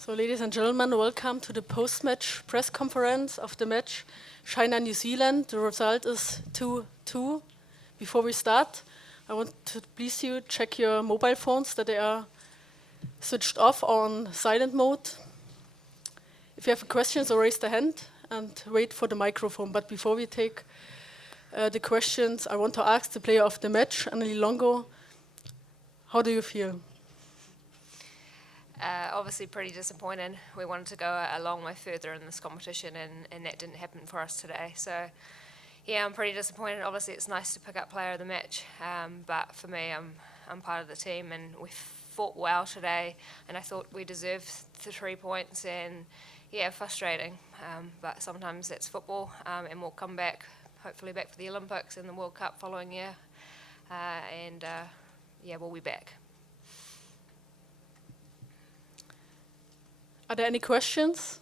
So, ladies and gentlemen, welcome to the post-match press conference of the match China-New Zealand. The result is 2-2. Before we start, I want to please you check your mobile phones that they are switched off on silent mode. If you have questions, so raise the hand and wait for the microphone. But before we take the questions, I want to ask the player of the match, Anneli Longo, how do you feel? Obviously pretty disappointed. We wanted to go a long way further in this competition and that didn't happen for us today. So yeah, I'm pretty disappointed. Obviously it's nice to pick up player of the match, but for me, I'm part of the team and we fought well today and I thought we deserved the 3 points and yeah, frustrating. But sometimes that's football and we'll come back, hopefully back for the Olympics and the World Cup following year. Yeah, we'll be back. Are there any questions?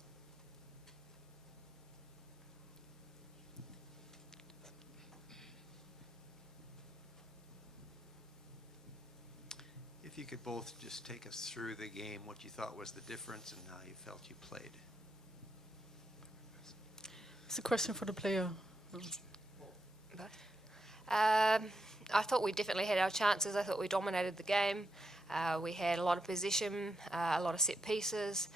If you could both just take us through the game, what you thought was the difference and how you felt you played. It's a question for the player. I thought we definitely had our chances. I thought we dominated the game. We had a lot of possession, a lot of set pieces,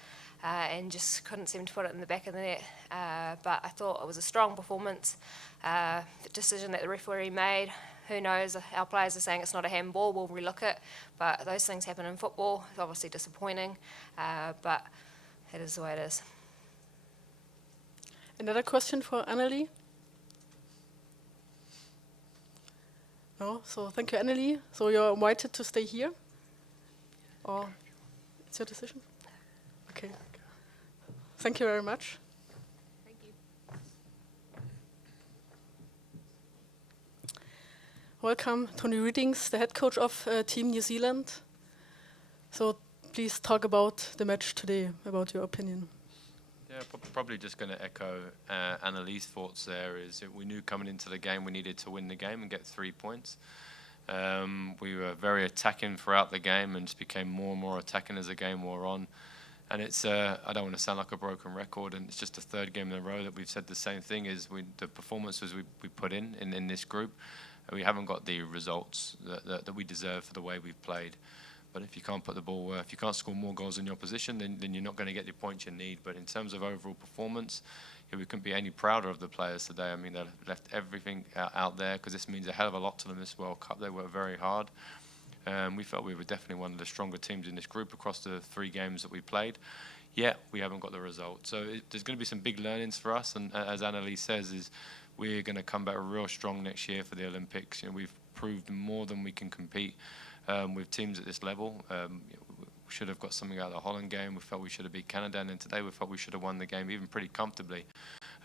and just couldn't seem to put it in the back of the net. But I thought it was a strong performance. The decision that the referee made, who knows? Our players are saying it's not a handball. We'll relook it. But those things happen in football. It's obviously disappointing, but it is the way it is. Another question for Anneli? No? So thank you, Anneli. So you're invited to stay here? Or it's your decision? Okay. Thank you very much. Thank you. Welcome, Tony Readings, the head coach of Team New Zealand. So please talk about the match today, about your opinion. Yeah, probably just going to echo Annalie's thoughts there. Is that we knew coming into the game we needed to win the game and get 3 points. We were very attacking throughout the game and just became more and more attacking as the game wore on. And it's I don't want to sound like a broken record, and it's just the third game in a row that we've said the same thing. Is the performances we put in this group, we haven't got the results that we deserve for the way we've played. But if you can't put the ball, if you can't score more goals in your position, then you're not going to get the points you need. But in terms of overall performance, yeah, we couldn't be any prouder of the players today. I mean, they left everything out there because this means a hell of a lot to them this World Cup. They worked very hard. We felt we were definitely one of the stronger teams in this group across the 3 games that we played. Yet we haven't got the result. So there's going to be some big learnings for us. And as Anneli says, is we're going to come back real strong next year for the Olympics. You know, we've proved more than we can compete with teams at this level. We should have got something out of the Holland game. We felt we should have beat Canada, and then today we felt we should have won the game even pretty comfortably.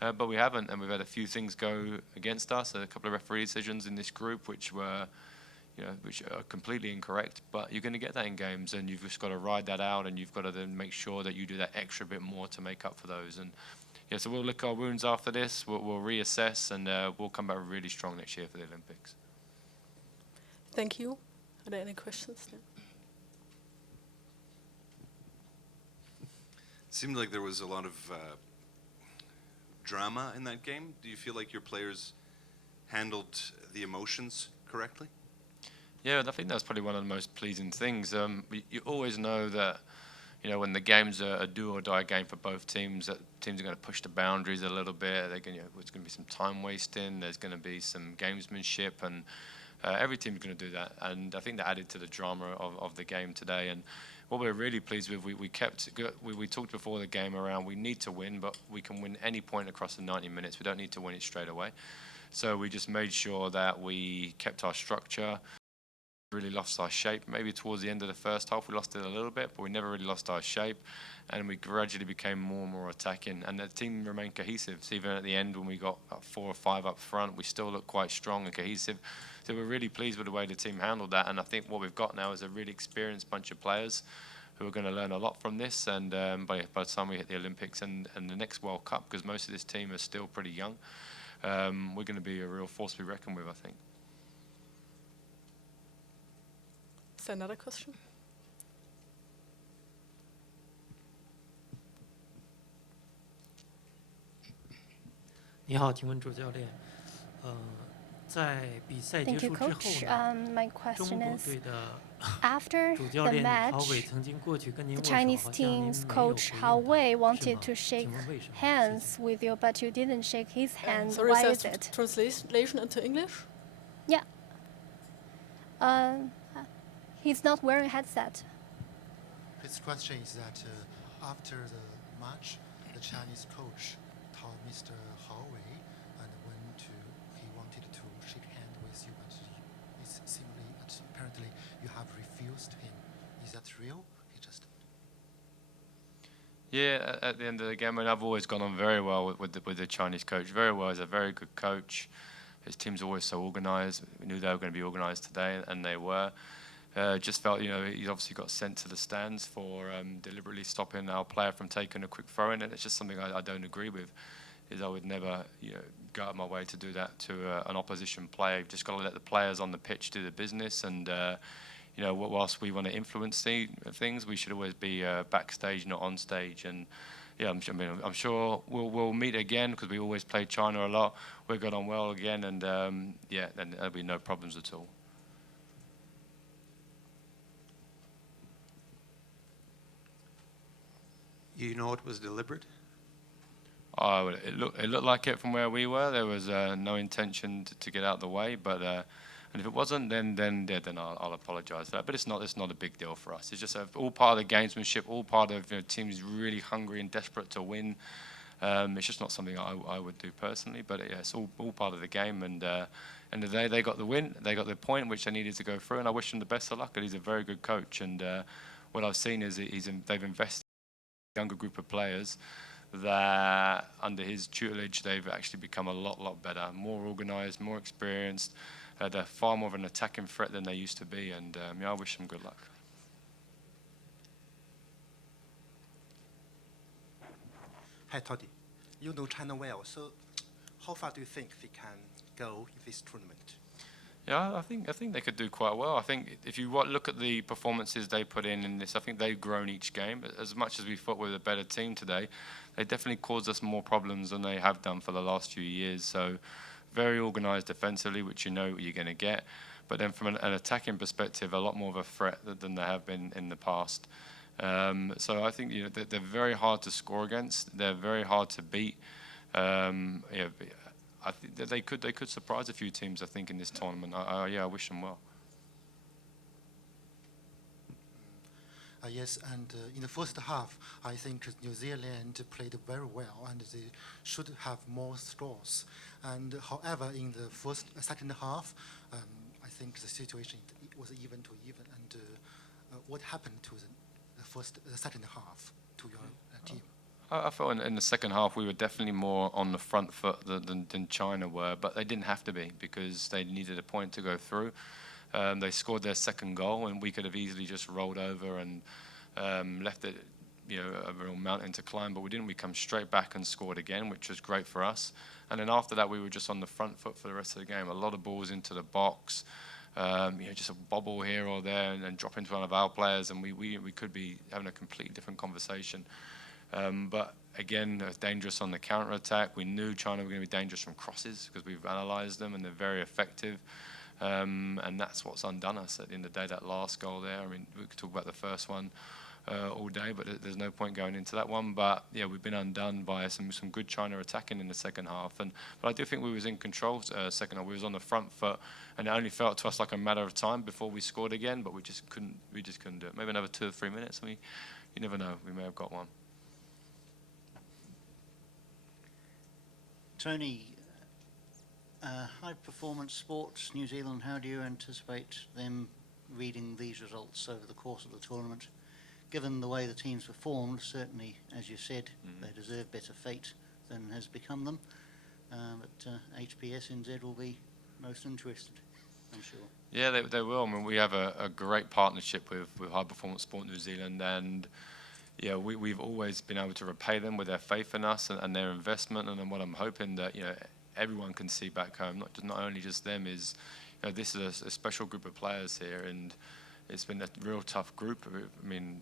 But we haven't, and we've had a few things go against us. A couple of referee decisions in this group which were, which are completely incorrect. But you're going to get that in games, and you've just got to ride that out, and you've got to then make sure that you do that extra bit more to make up for those. And yeah, so we'll lick our wounds after this. We'll reassess, and we'll come back really strong next year for the Olympics. Thank you. Are there any questions? No? It seemed like there was a lot of drama in that game. Do you feel like your players handled the emotions correctly? Yeah, I think that's probably one of the most pleasing things. You always know that, when the game's a do or die game for both teams, that teams are going to push the boundaries a little bit. There's going to be some time wasting. There's going to be some gamesmanship, and every team's going to do that. And I think that added to the drama of the game today. And what we're really pleased with, we talked before the game around we need to win, but we can win any point across the 90 minutes. We don't need to win it straight away. So we just made sure that we kept our structure. Really lost our shape. Maybe towards the end of the first half we lost it a little bit, but we never really lost our shape, and we gradually became more and more attacking, and the team remained cohesive. So even at the end when we got 4 or 5 up front, we still looked quite strong and cohesive. So we're really pleased with the way the team handled that, and I think what we've got now is a really experienced bunch of players who are going to learn a lot from this, and by the time we hit the Olympics and the next World Cup, because most of this team is still pretty young, we're going to be a real force to be reckoned with, I think. Is there another question? 你好，请问主教练，在比赛结 Thank you, 束之后 Coach. 呢， My 中 question 国 is, 队的 after 主教 the 练郝伟 match, 曾经过去跟您 the 握手， Chinese 好像您 team's 没有 coach 回 Hao 应 Wei 他，是 wanted 吗？ to shake 请问为什么？谢谢。 hands with you, but you didn't shake his hand. Sorry, Why is is that it? translation into English? Yeah. He's not wearing a headset. His question is that after the match, the Chinese coach told Mr. Hao Wei and he wanted to shake hand with you, but it's seemingly apparently you have refused him. Is that real? He just. Yeah, at the end of the game, and I've always gone on very well with the Chinese coach. Very well, he's a very good coach. His team's always so organised. We knew they were going to be organised today, and they were. Just felt, he obviously got sent to the stands for deliberately stopping our player from taking a quick throw in, and it's just something I don't agree with. Is I would never, go out of my way to do that to an opposition player. You've just got to let the players on the pitch do the business, and whilst we want to influence things, we should always be backstage, not on stage. And yeah, I'm sure we'll meet again because we always play China a lot. We got on well again, and then there'll be no problems at all. You know it was deliberate? It looked like it from where we were. There was no intention to get out of the way, but and if it wasn't, then I'll apologise for that. But it's not a big deal for us. It's just all part of the gamesmanship, all part of teams really hungry and desperate to win. It's just not something I would do personally, but yeah, it's all part of the game. And end of the day, they got the win, they got the point which they needed to go through, and I wish them the best of luck. And he's a very good coach, and what I've seen is they've invested in a younger group of players that under his tutelage they've actually become a lot better, more organised, more experienced. They're far more of an attacking threat than they used to be, and I wish them good luck. Hi, Toddy. You know China well, so how far do you think they can go in this tournament? Yeah, I think they could do quite well. I think if you look at the performances they put in this, I think they've grown each game. As much as we thought we were a better team today, they definitely caused us more problems than they have done for the last few years. So very organised defensively, which you know you're going to get. But then from an attacking perspective, a lot more of a threat than they have been in the past. So I think they're very hard to score against. They're very hard to beat. I think that they could surprise a few teams, I think, in this tournament. I wish them well. Yes, and in the first half, I think New Zealand played very well, and they should have more scores. And however, in the second half, I think the situation was even to even. And what happened to the second half to your team? I felt in the second half we were definitely more on the front foot than China were, but they didn't have to be because they needed a point to go through. They scored their second goal, and we could have easily just rolled over and left it, a real mountain to climb, but we didn't. We come straight back and scored again, which was great for us. And then after that, we were just on the front foot for the rest of the game. A lot of balls into the box, just a bobble here or there, and then drop into one of our players, and we could be having a completely different conversation. But again, dangerous on the counter-attack. We knew China were going to be dangerous from crosses because we've analysed them and they're very effective. And that's what's undone us at the end of the day, that last goal there. I mean, we could talk about the first one all day, but there's no point going into that one. But yeah, we've been undone by some good China attacking in the second half. But I do think we was in control second half. We was on the front foot, and it only felt to us like a matter of time before we scored again. But we just couldn't do it. Maybe another 2 or 3 minutes. You never know. We may have got one. Tony, high-performance sports, New Zealand, how do you anticipate them reading these results over the course of the tournament? Given the way the teams performed, certainly, as you said, they deserve better fate than has become them. But HPS NZ will be most interested, I'm sure. Yeah, they will. I mean, we have a great partnership with High Performance Sport New Zealand, and yeah, we've always been able to repay them with their faith in us and their investment. And then what I'm hoping that everyone can see back home, not only just them, is this is a special group of players here, and it's been a real tough group. I mean,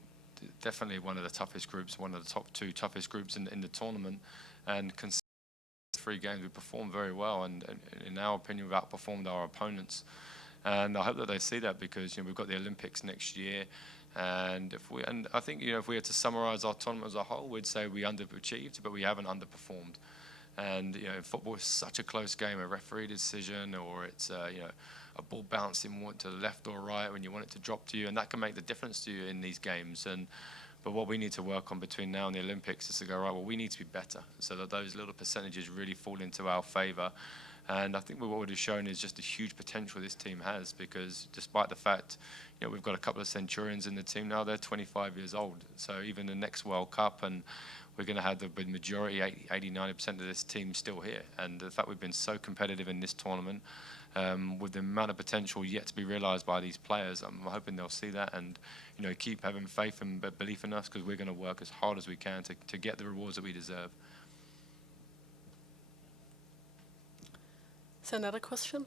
definitely one of the toughest groups, one of the top 2 toughest groups in the tournament, and 3 games we performed very well, and in our opinion, we've outperformed our opponents. And I hope that they see that, because we've got the Olympics next year, and I think if we had to summarise our tournament as a whole, we'd say we underachieved, but we haven't underperformed. And football is such a close game, a referee decision, or it's a ball bouncing to the left or right when you want it to drop to you, and that can make the difference to you in these games. But what we need to work on between now and the Olympics is to go, right, well, we need to be better, so that those little percentages really fall into our favour. And I think what we've shown is just a huge potential this team has, because despite the fact we've got a couple of centurions in the team now, they're 25 years old. So even the next World Cup, and we're going to have the majority, 80-90% of this team still here. And the fact we've been so competitive in this tournament, with the amount of potential yet to be realised by these players, I'm hoping they'll see that and keep having faith and belief in us, because we're going to work as hard as we can to get the rewards that we deserve. Is there another question?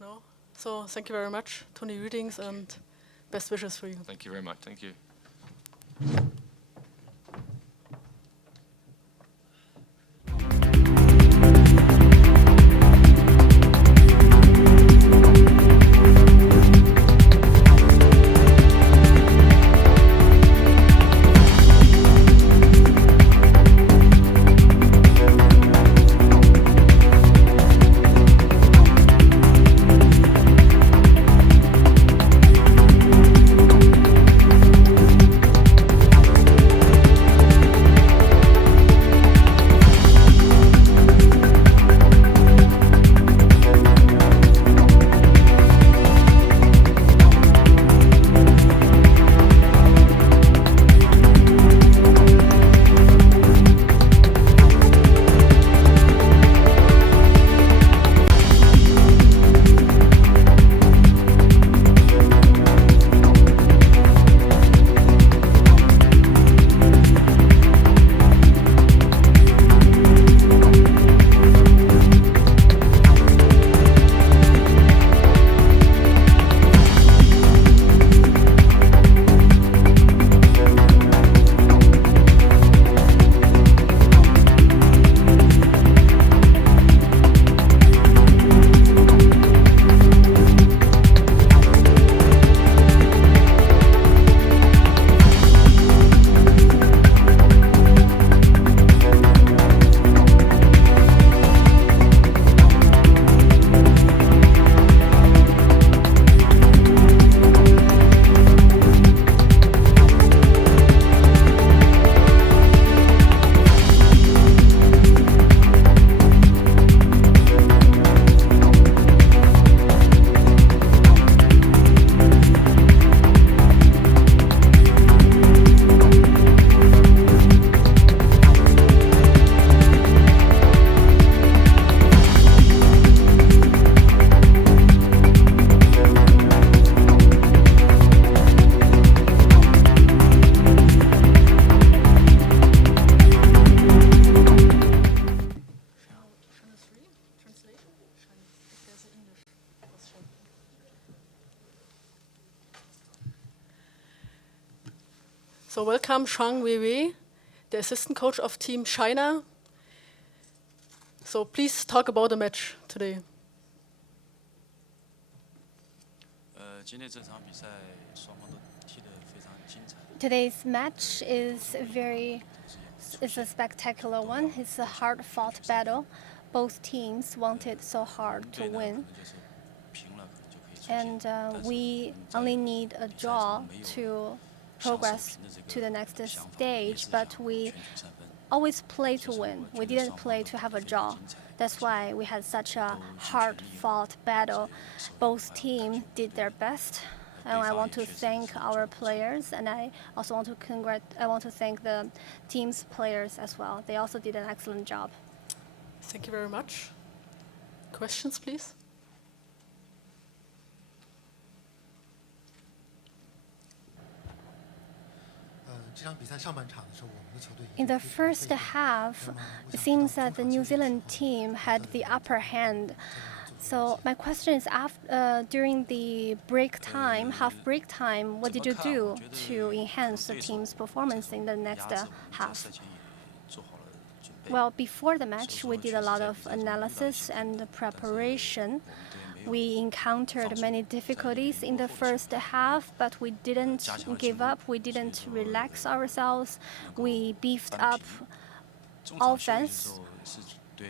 No? So thank you very much, Tony. Greetings and best wishes for you. Thank you very much. Thank you. So welcome Zhang Weiwei, the assistant coach of Team China. So please talk about the match today. 今天这场比赛双方都踢得非常精彩。 Today's match is a spectacular one. It's a hard-fought battle. Both teams wanted so hard to 对的，可 win, 能就是平了，可能就可以出线。 and 但是 we 我们 only 在 need a 比赛 draw 中没有 to 享受 progress 平的这 to the 个 next 想法，也 stage, 是 but 想 we 全取三分。 always play to 这是 win. 我 We 觉得 didn't 双 play 方 to 都 have a 踢得非常 draw. 精彩， That's why we had such a 都尽全 hard 力以赴。 fought battle. 所以 Both 受 teams did their best, and I want to thank our players, and I also want to thank the team's players as well. They also did an excellent job. Thank you very much. Questions, please? In the first half, it seems that the New Zealand team had the upper hand. So my question is, during the half break time, what did you do to enhance the team's performance in the next 压制我们这个 half? 赛前也做好了准备， Well, before the match, we did a lot of analysis and preparation. We encountered many difficulties in the first half, but we didn't give up. We didn't relax ourselves. We beefed up offense,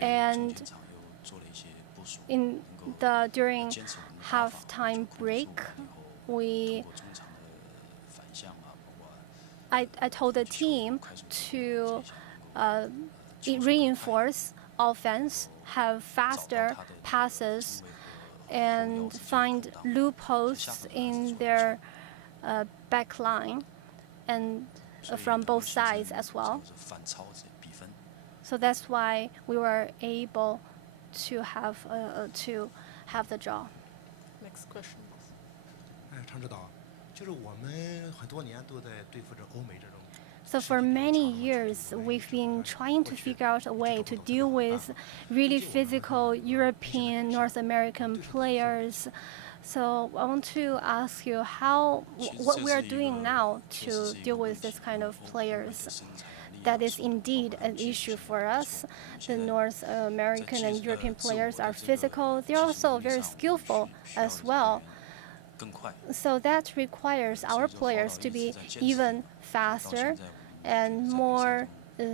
and during halftime break, I told the team to reinforce offense, have faster passes, and find loopholes in their back line, and from both sides as well. So that's why we were able to have the draw. Next question. 常指导，就是我们很多年都在对付着欧美这种。 So for many years, we've been trying to figure out a way to deal with really physical European, North American players. So I want to ask you what we are doing now to deal with this kind of players. That is indeed an issue for us. The North American and European players are physical. They're also very skillful as well. So that requires our players to be even faster and more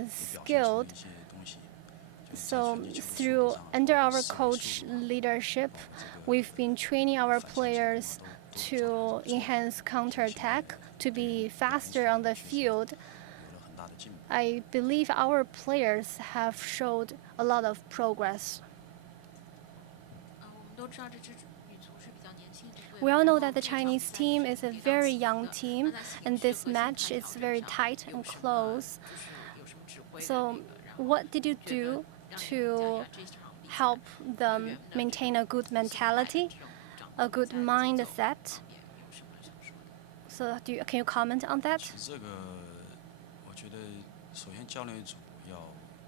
skilled. So under our coach leadership, we've been training our players to enhance counterattack, to be faster on the field. I believe our players have showed a lot of progress. We all know that the Chinese team is a very young team, and this match is very tight and close. So what did you do to help them maintain a good mentality, a good mindset? So can you comment on that?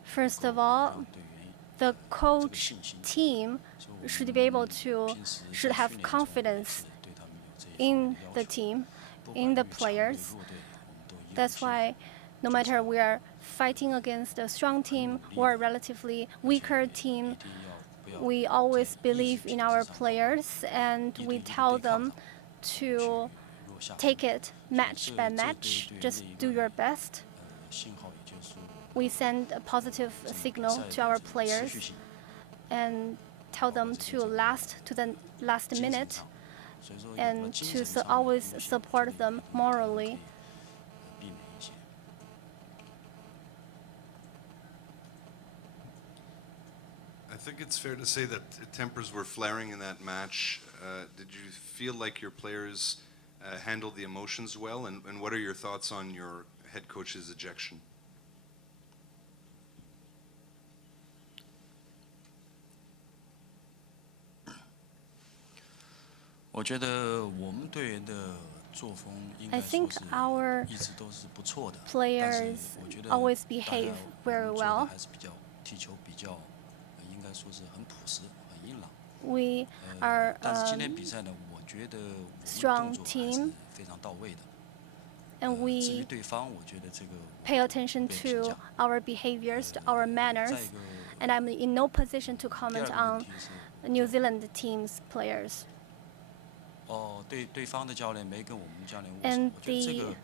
First of all, the coach team should have confidence in the team, in the players. That's why no matter we are fighting against a strong team or a relatively weaker team, we always believe in our players, and we tell them to take it match by match, just do your best. We send a positive signal to our players and tell them to last to the last minute and to always support them morally. I think it's fair to say that tempers were flaring in that match. Did you feel like your players handled the emotions well? And what are your thoughts on your head coach's ejection? I think our players always behave very well. We are a strong team, and we pay attention to our behaviors, to our manners, and I'm in no position to comment on New Zealand team's players. And the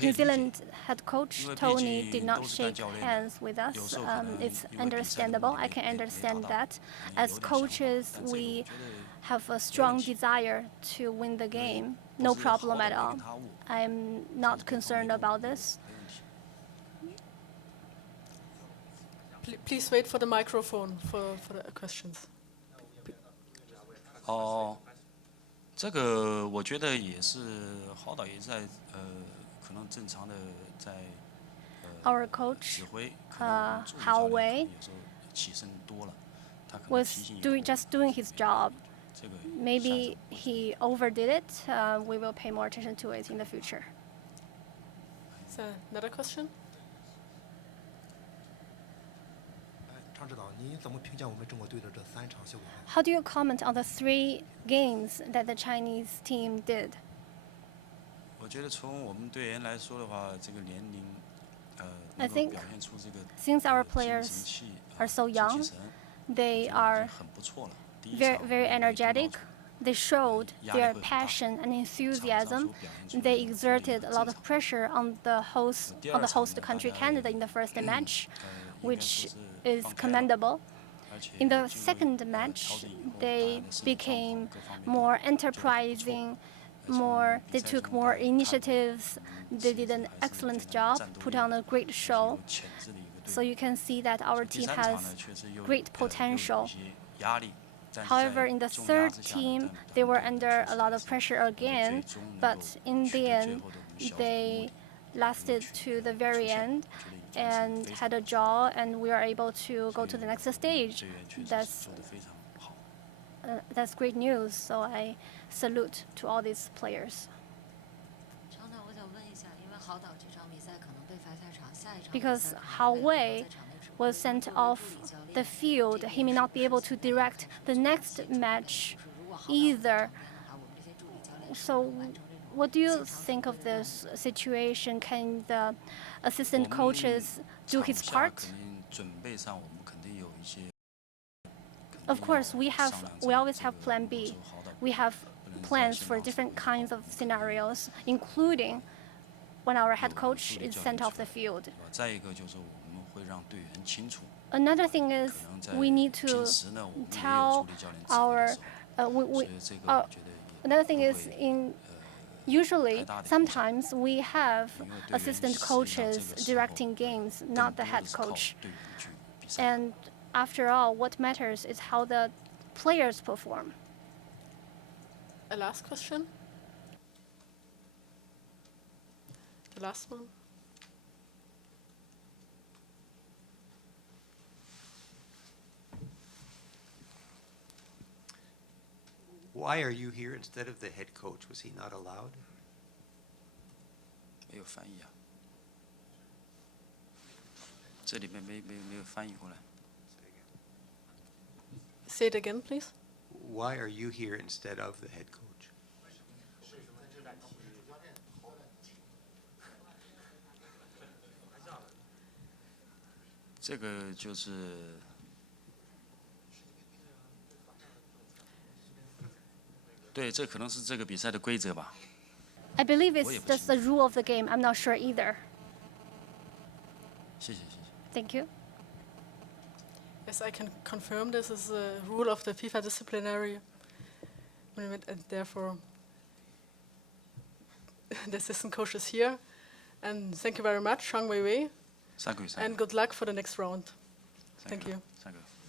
New Zealand head coach, Tony, did not shake hands with us. It's understandable. I can understand that. As coaches, we have a strong desire to win the game. No problem at all. I'm not concerned about this. Please wait for the microphone for the questions. 这个我觉得也是，郝导也在可能正常的在Our coach, 指挥，可能助理教 Hao 练 Wei 有时候起身多了，他可能 was 提醒有 just doing his job. 这个 Maybe he overdid it. We will pay more attention to it in the future. So another question? 常指导，您怎么评价我们中国队的这3场秀比赛？ How do you comment on the 3 games that the Chinese team did? 我觉得从我们队员来说的话，这个年龄 I think since our players are so young, they are very, very energetic. They showed their passion and enthusiasm. They exerted a lot of pressure on the host country, Canada, in the first match, which is commendable. In the second match, they became more enterprising, they took more initiatives. They did an excellent job, put on a great show. So you can see that our team has great potential. However, in the third team, they were under a lot of pressure again, but in the end, they lasted to the very end and had a draw, and we are able to go to the next stage. That's great news. So I salute to all these players. Because Hao Wei was sent off the field, he may not be able to direct the next match either. So what do you think of this situation? Can the assistant coaches do his part? Of course, we always have plan B. We have plans for different kinds of scenarios, including when our head coach is sent off the field. Another thing is we need to tell our. Another thing is usually sometimes we have assistant coaches directing games, not the head coach. And after all, what matters is how the players perform. A last question? The last one? Why are you here instead of the head coach? Was he not allowed? 没有翻译啊，这里面没有翻译过来。 Say it again, please. Why are you here instead of the head coach? 这个就是，对，这可能是这个比赛的规则吧。 I believe it's just the rule of the game. I'm not sure either. 谢谢。 Thank you. Yes, I can confirm this is a rule of the FIFA disciplinary limit, and therefore the assistant coach is here. And thank you very much, Shang Wei Wei.3个月。And good luck for the next round. Thank you. 3个月。